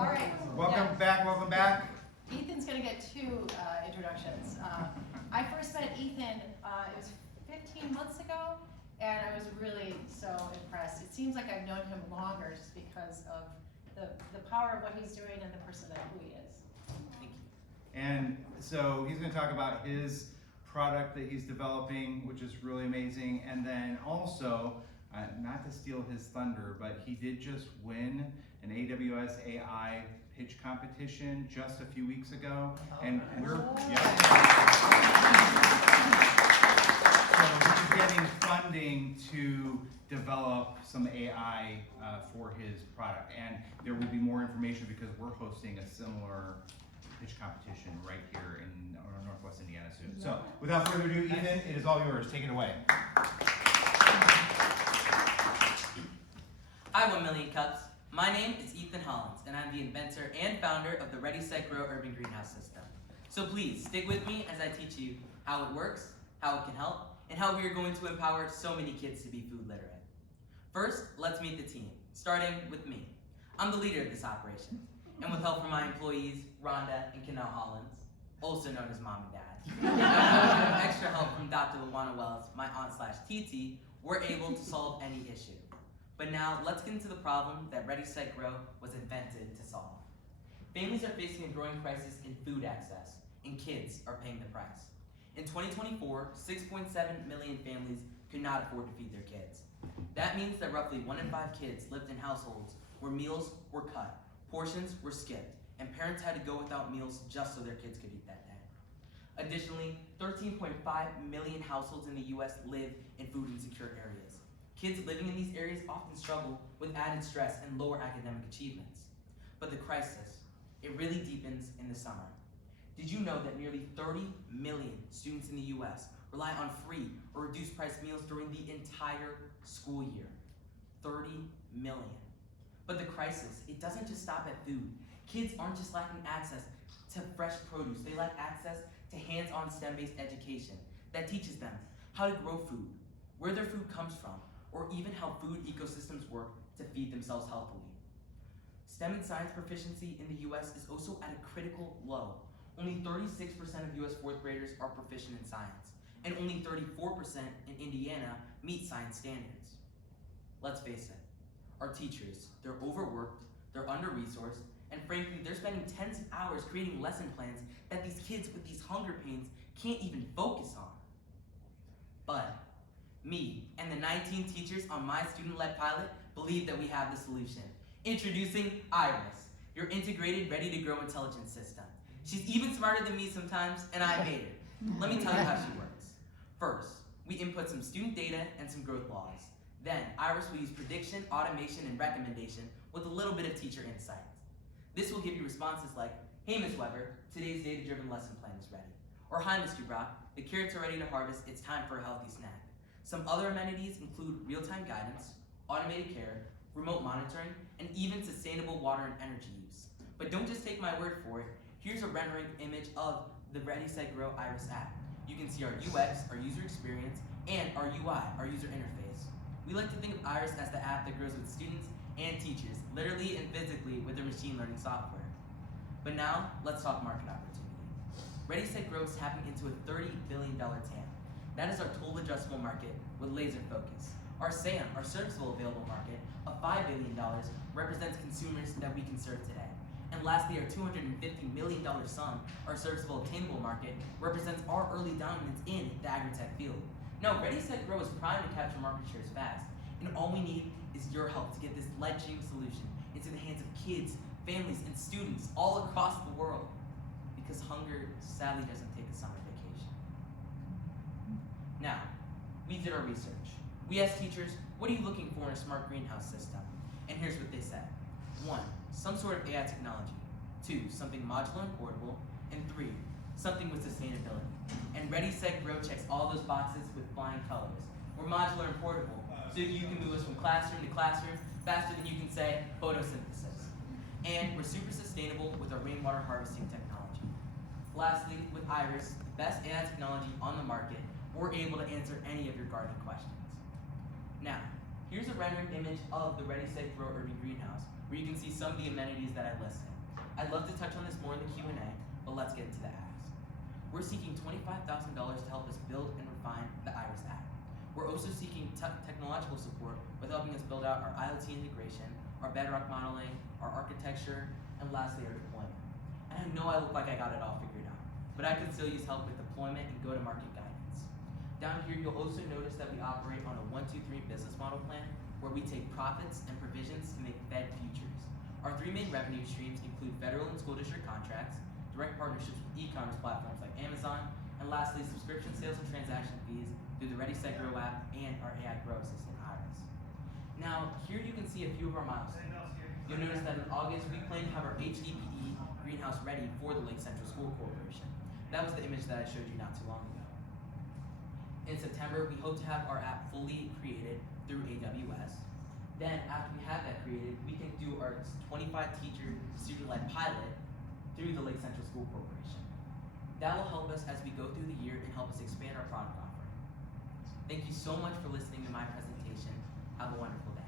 All right. Welcome back, welcome back. Ethan's going to get two introductions. I first met Ethan, it was 15 months ago, and I was really so impressed. It seems like I've known him longer just because of the power of what he's doing and the person that who he is. Thank you. And so he's going to talk about his product that he's developing, which is really amazing. And then also, not to steal his thunder, but he did just win an AWS AI pitch competition just a few weeks ago. And we're so he's getting funding to develop some AI for his product. And there will be more information because we're hosting a similar pitch competition right here in Northwest Indiana soon. So without further ado, Ethan, it is all yours. Take it away. Hi, 1 Million Cups. My name is Ethan Hollins, and I'm the inventor and founder of the Ready, Set, Grow urban greenhouse system. So please, stick with me as I teach you how it works, how it can help, and how we are going to empower so many kids to be food literate. First, let's meet the team, starting with me. I'm the leader of this operation, and with help from my employees, Rhonda and Canal Hollins, also known as Mom and Dad, and with extra help from Dr. Luana Wells, my aunt/TT, we're able to solve any issue. But now, let's get into the problem that Ready, Set, Grow was invented to solve. Families are facing a growing crisis in food access, and kids are paying the price. In 2024, 6.7 million families could not afford to feed their kids. That means that roughly 1 in 5 kids lived in households where meals were cut, portions were skipped, and parents had to go without meals just so their kids could eat that day. Additionally, 13.5 million households in the US live in food insecure areas. Kids living in these areas often struggle with added stress and lower academic achievements. But the crisis, it really deepens in the summer. Did you know that nearly 30 million students in the US rely on free or reduced price meals during the entire school year? 30 million. But the crisis, it doesn't just stop at food. Kids aren't just lacking access to fresh produce, they lack access to hands-on STEM-based education that teaches them how to grow food, where their food comes from, or even how food ecosystems work to feed themselves healthily. STEM and science proficiency in the US is also at a critical low. Only 36% of US 4th graders are proficient in science, and only 34% in Indiana meet science standards. Let's face it, our teachers, they're overworked, they're under-resourced, and frankly, they're spending tens of hours creating lesson plans that these kids with these hunger pains can't even focus on. But me and the 19 teachers on my student-led pilot believe that we have the solution. Introducing Iris, your integrated, ready-to-grow intelligence system. She's even smarter than me sometimes, and I made her. Let me tell you how she works. First, we input some student data and some growth laws. Then, Iris will use prediction, automation, and recommendation with a little bit of teacher insight. This will give you responses like, hey, Ms. Weber, today's data-driven lesson plan is ready. Or, hi, Mr. Brock, the carrots are ready to harvest, it's time for a healthy snack. Some other amenities include real-time guidance, automated care, remote monitoring, and even sustainable water and energy use. But don't just take my word for it. Here's a rendering image of the Ready, Set, Grow Iris app. You can see our UX, our user experience, and our UI, our user interface. We like to think of Iris as the app that grows with students and teachers, literally and physically with their machine learning software. But now, let's talk market opportunity. Ready, Set, Grow is tapping into a $30 billion TAM. That is our total addressable market with laser focus. Our SAM, our serviceable available market, of $5 billion represents consumers that we can serve today. And lastly, our $250 million sum, our serviceable obtainable market, represents our early dominance in the agri-tech field. Now, Ready, Set, Grow is primed to capture market shares fast, and all we need is your help to get this life-changing solution into the hands of kids, families, and students all across the world. Because hunger sadly doesn't take a summer vacation. Now, we did our research. We asked teachers, what are you looking for in a smart greenhouse system? And here's what they said. 1, some sort of AI technology. 2, something modular and portable. And 3, something with sustainability. And Ready, Set, Grow checks all those boxes with flying colors. We're modular and portable, so you can move us from classroom to classroom faster than you can say photosynthesis. And we're super sustainable with our rainwater harvesting technology. Lastly, with Iris, the best AI technology on the market, we're able to answer any of your gardening questions. Now, Here's a rendering image of the Ready, Set, Grow urban greenhouse, where you can see some of the amenities that I listed. I'd love to touch on this more in the Q&A, but let's get into the ads. We're seeking $25,000 to help us build and refine the Iris app. We're also seeking technological support with helping us build out our IoT integration, our bedrock modeling, our architecture, and lastly, our deployment. And I know I look like I got it all figured out, but I could still use help with deployment and go-to-market guidance. Down here, you'll also notice that we operate on a 1-2-3 business model plan, where we take profits and provisions to make Fed futures. Our 3 main revenue streams include federal and school district contracts, direct partnerships with e-commerce platforms like Amazon, and lastly, subscription sales and transaction fees through the Ready, Set, Grow app and our AI Grow Assistant, Iris. Now, here you can see a few of our milestones. You'll notice that in August, we plan to have our HDPE greenhouse ready for the Lake Central School Corporation. That was the image that I showed you not too long ago. In September, we hope to have our app fully created through AWS. Then, after we have that created, we can do our 25-teacher student-led pilot through the Lake Central School Corporation. That will help us as we go through the year and help us expand our product offering. Thank you so much for listening to my presentation. Have a wonderful day.